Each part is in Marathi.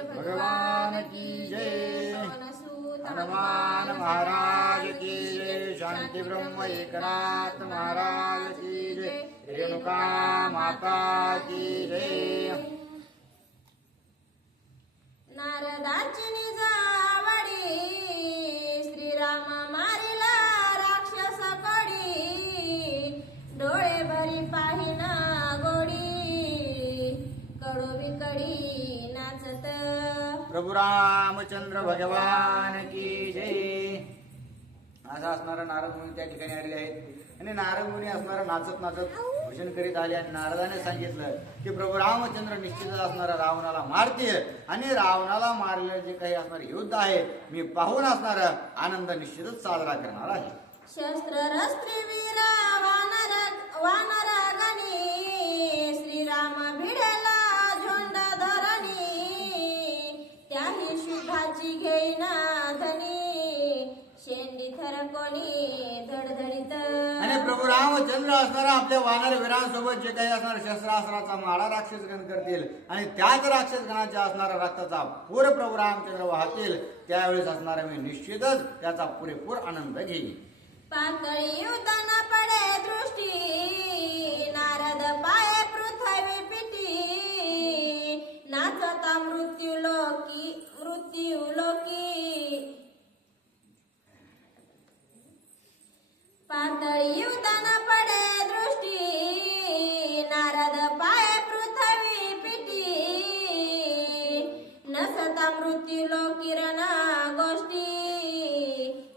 भगवान की जय। हनुमान महाराज की जय। शांति ब्रह्म एकनाथ महाराज की जय। रेणुका माता की जय। नारदाची निजावडी श्रीराम मारिला राक्षस कडी डोळे भरी पाहिना गोडी कडोबी कडी नाचत प्रभू रामचंद्र भगवान की जय। असा असणारा नारद मुनी त्या ठिकाणी आलेले आहेत आणि नारद मुनी असणारा नाचत नाचत भजन करीत आले आणि नारदाने सांगितलं की प्रभू रामचंद्र निश्चितच असणारा रावणाला मारतील आणि रावणाला मारलेलं जे काही असणार युद्ध आहे मी पाहून असणार आनंद निश्चितच साजरा करणार आहे। शस्त्र रस्त्री वीरा वानर गणी श्रीराम भिडेला झोंड धरणी त्याही शुभाची घेईना धनी शेंडी थरकोणी धडधडीत आणि प्रभू रामचंद्र असणारा आपल्या वानर वीरांसोबत जे काही असणार शस्त्रास्त्राचा माळा राक्षसगण करतील आणि त्याच राक्षसगणाच्या असणारा रक्ताचा पूर प्रभू रामचंद्र वाहतील त्यावेळेस असणारा मी निश्चितच त्याचा पुरेपूर आनंद घेईन। पातळी उदन पडे दृष्टी नारद पाये पृथ्वी पिटी नाचता मृत्यू लोकी पातळी उदन पडे दृष्टी नारद पाये पृथ्वी पिटी नसता मृत्यू लोकिरण गोष्टी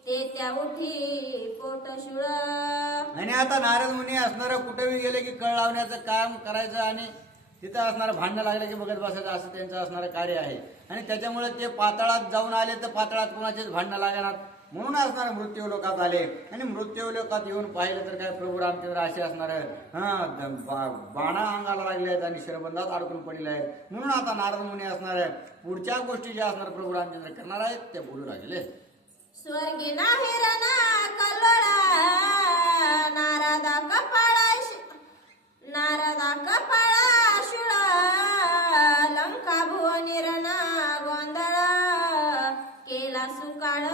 ते त्या उठी पोटशुळ आणि आता नारद मुनी असणारा कुठेही गेले की कळ लावण्याचं काम करायचं आणि तिथं असणारं भांडण लागलं की बघत बसायचं असं त्यांचं असणारं कार्य आहे आणि त्याच्यामुळे ते पाताळात जाऊन आले तर पाताळात कोणाचेच भांडणं लागणार म्हणून असणार मृत्यू लोकात आले आणि मृत्यू लोकात येऊन पाहिलं तर काय प्रभू रामचंद्र असे असणार बाणा अंगाला लागले आहेत आणि शिरबंधात अडकून पडले आहेत म्हणून आता नारद मुनी असणार पुढच्या गोष्टी ज्या असणार प्रभू रामचंद्र करणार आहेत त्या बोलू लागले। स्वर्गी नाही रणा कल्लोळा नारदा कपाळा शुळा लंका भुवनी रणा गोंधळ केला सुकाळ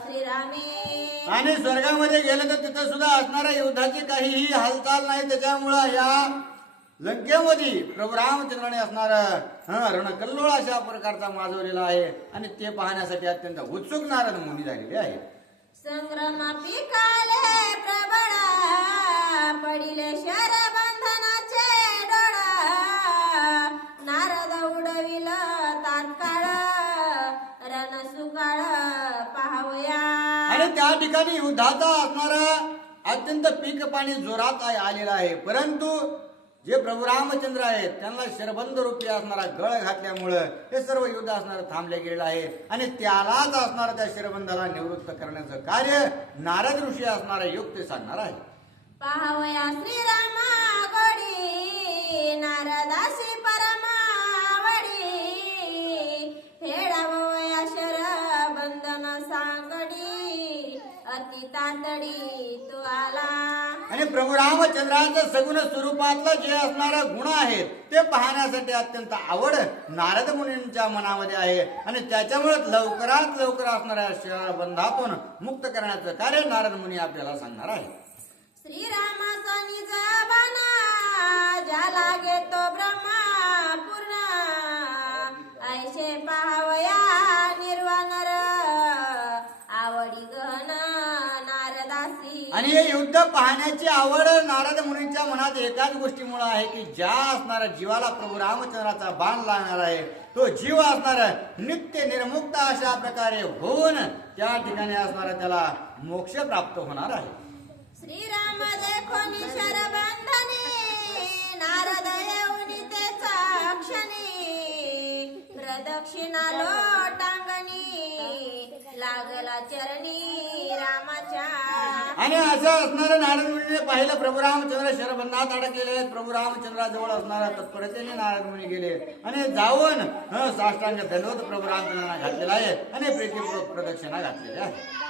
श्रीरामे आणि स्वर्गामध्ये गेले तर तिथं सुद्धा असणाऱ्या युद्धाची काहीही हालचाल नाही त्याच्यामुळं या लंकेमध्ये प्रभू रामचंद्राने असणार रणकल्लोळ अशा प्रकारचा माजवलेला आहे आणि ते पाहण्यासाठी अत्यंत उत्सुक नारद मुनी झालेले आहे। संग्रम पिकाले प्रबळा पडिले शरबंधनाचे डोळा नारद उडविल तात्काळ रण सुकाळ पाहावया आणि त्या ठिकाणी युद्धाचा असणारा अत्यंत पीक पाणी जोरात आलेला आहे परंतु जे प्रभू रामचंद्र आहेत त्यांना शरबंध रूपी असणारा गळ घातल्यामुळं हे सर्व युद्ध असणार थांबले गेलेलं आहे आणि त्यालाच असणारा त्या शरबंधाला निवृत्त करण्याचं कार्य नारद ऋषी असणारा युक्त सांगणार आहे। पाहावया श्रीरामा गोडी नारदासी परमावडी फेडावया शरबंधन सांगडी अति तातडी तो आला आणि प्रभू रामचंद्राचं सगुण स्वरूपातलं जे असणारा गुण आहेत ते पाहण्यासाठी अत्यंत आवड नारद मुनींच्या मनामध्ये आहे आणि त्याच्यामुळे लवकरात लवकर असणाऱ्या शरबंधातून मुक्त करण्याचं कार्य नारद मुनी आपल्याला सांगणार आहे। श्रीरामाचा निज बाणा ज्याला घेतो ब्रह्मा पूर्ण ऐशे पाहावया निर्वाणर आवडी गहन नारदासी आणि हे युद्ध पाहण्याची आवड नारद मुनींच्या मनात एकाच गोष्टीमुळे आहे की ज्या असणाऱ्या जीवाला प्रभू रामचंद्राचा बाण लागणार आहे तो जीव असणार नित्य निर्मुक्त अशा प्रकारे होऊन त्या ठिकाणी असणारा त्याला मोक्ष प्राप्त होणार आहे। श्रीराम देखोनी शरबंधनी नारद येऊनी तेचा क्षणी प्रदक्षिणा लोटांगणी लागला चरणी रामाच्या आणि असं असणारं नारद मुनीने पाहिलं प्रभू रामचंद्र शरबंधात अडकलेले आहेत प्रभू रामचंद्राजवळ असणारा तत्परतेने नारद मुनी गेले आणि जाऊन साष्टांग दंडवत प्रभू रामचंद्रांना घातलेला आहे आणि प्रीतीपूर्वक प्रदक्षिणा घातलेली आहे।